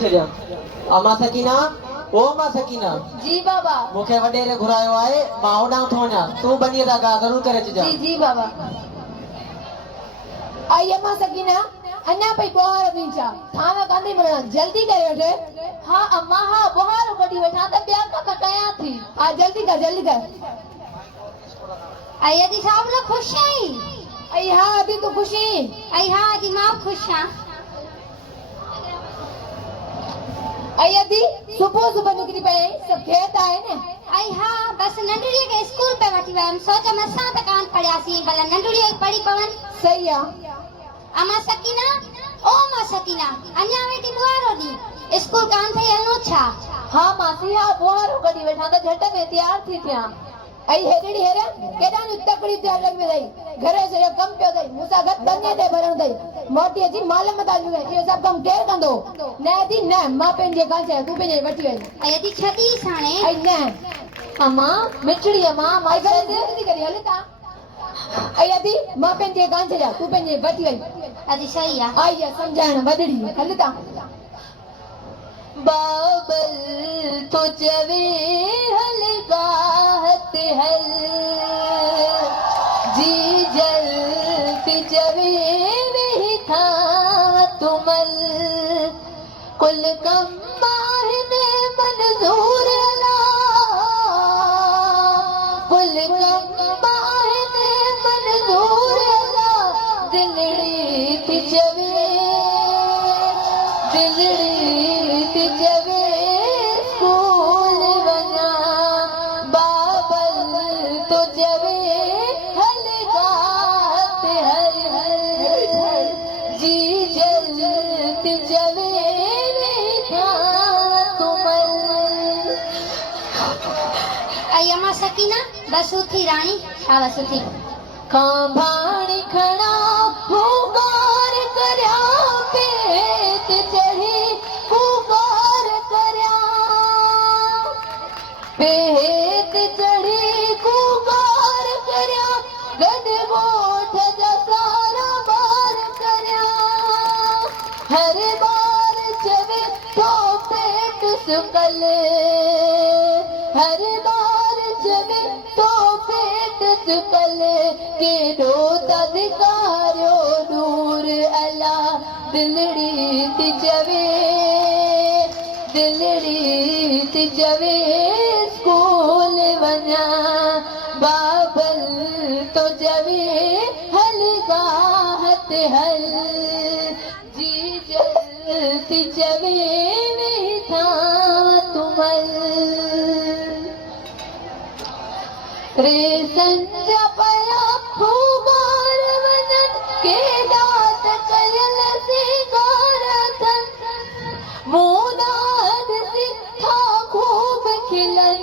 छजा अमा सकीना ओ मां सकीना जी बाबा मुखे वडेरे घुरायो आए मां ओडा थोणा तू बनी दा गा जरूर करे छजा जी जी बाबा आई अमा सकीना अन्या पे बोहार बीचा थाना कांदी मरना जल्दी करे वठे हां अम्मा हां बोहार गडी बैठा त ब्याह का कटाया थी हां जल्दी कर आई अदी साहब लोग खुश हैं आई हां अभी तो खुशी आई हाँ अदी माँ खुश हैं आई अदी सुबह निकली पे सब खेत आए ने आई हाँ बस नंदुड़ी के स्कूल पे वठी वयम सोचा मसा त कान पढ़ियासी भला नंदुड़ी पढ़ी पवन सही है अमा सकीना ओ मां सकीना अन्या बेटी बुआरो दी स्कूल कान थे हलनो छा हां मासी हां बोहार गडी बैठा त झट में तैयार थी थिया आई हेडी हेरे केडा नु तकड़ी तैयार लग में दई घरे से कम पियो दई मुसा गत बन्ने दे भरण दई मोटी जी माल मत आजू है ये सब कम केर कंदो ने दी ने मां पेंजे कांचे तू पेंजे वठी आई आई अदी छदी साणे आई ने अम्मा मिठड़ी अम्मा माई घर से दी करी हलता आई अदी मां पेंजे कांचे जा तू पेंजे वठी आई अदी सही है आई है समझाण वडड़ी हलता बाबल तो जवे हलगाहत हल जी जल जवे वही था तुमल कुल कम माहने मंजूर अला कुल कम माहने मंजूर अला दिलड़ी तिजवे जवे स्कूल बना बाबल तो जवे हलगात हर हर जी जलत जवे था तुमल आई अमा सकीना बस उठी रानी शाबाश उठी खांभाणी खड़ा पुकार करया पेट चढ़ी पुकार करया पेट चढ़ी पुकार करया गद गोठ जसारा बार करया हर बार चवे तो पेट सुकल हर बार चवे तो पेट सुकल के दो तदकारो दूर अला दिलड़ी तिजवे स्कूल वना बाबल तो जवे हलगाहत हल जी जल तिजवे में था तुमल रे संजा पया फूबार वनन के दात कयल सिगारथन मोदाद से था खूब खिलन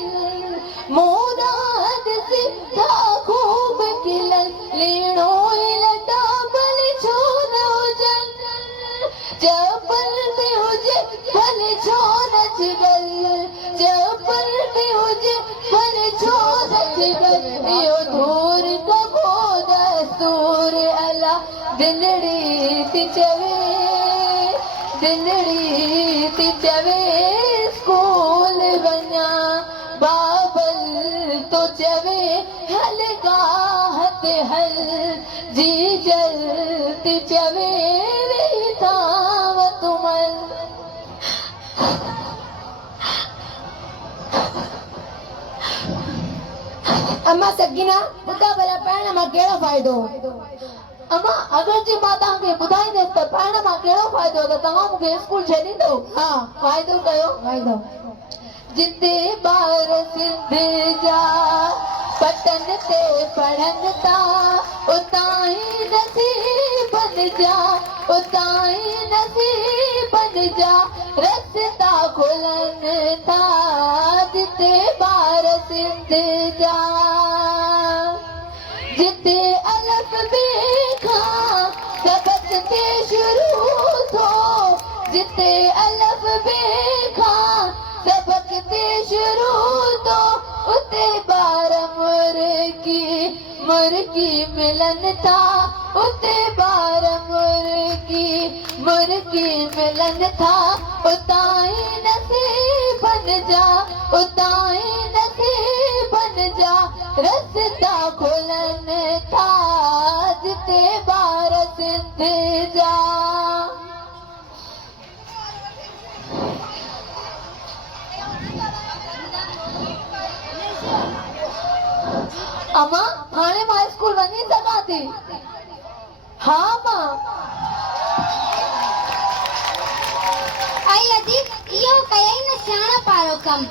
मोदाद से था खूब खिलन लेणो लटा बल छोनो जन जबल पे हुजे बल छो नच गल जबल पे हुजे बल छो नच गल यो धूर कबो दस्तूर अला दिलड़ी तिजवे स्कूल बना बाबल तो जवे हलगाहत हल जी जल तिजवे था तुमल अम्मा सकीना बुधा भला पाण मां केड़ो फायदो अम्मा अगर जी मां तव्हांखे ॿुधाईंदसि त पाण मां कहिड़ो फ़ाइदो त तव्हां मूंखे स्कूल छॾींदो हा फ़ाइदो कयो फ़ाइदो जिते ॿार सिंध जा पटन ते पढ़नि था उतां ई नसीबनि जा उतां ई नसीबनि जा रस्ता खुलनि था जिते ॿार सिंध जा जिते अलफ बे खां सबक ते शुरू थो जिते अलफ बे खां सबक ते शुरू थो उते ॿार मुर्गी मिलन था उते ॿार मुर्गी की मिलन था उताई नसीब बन जा उताई नसीब बन जा रस्ता खुलन था जिते बार सिंध जा अम्मा हाणे मां स्कूल वञी सघां थी हा मां आई अदी इहो कयई न सियाणप वारो कम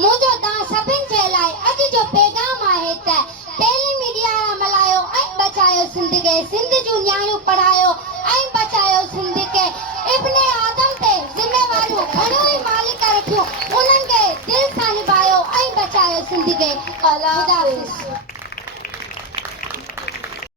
मुंहिंजो तव्हां सभिनि जे लाइ अॼु जो पैगाम आहे त तइलीमी ॾियारा मल्हायो ऐं बचायो सिंध खे सिंध जूं नियाणियूं पढ़ायो ऐं बचायो सिंध खे इब्ने आदम ते ज़िम्मेवारियूं घणियूं ई मालिक रखियूं उन्हनि खे दिलि सां निभायो ऐं बचायो सिंध खे अल्लाह ख़ुदा हाफ़िज़।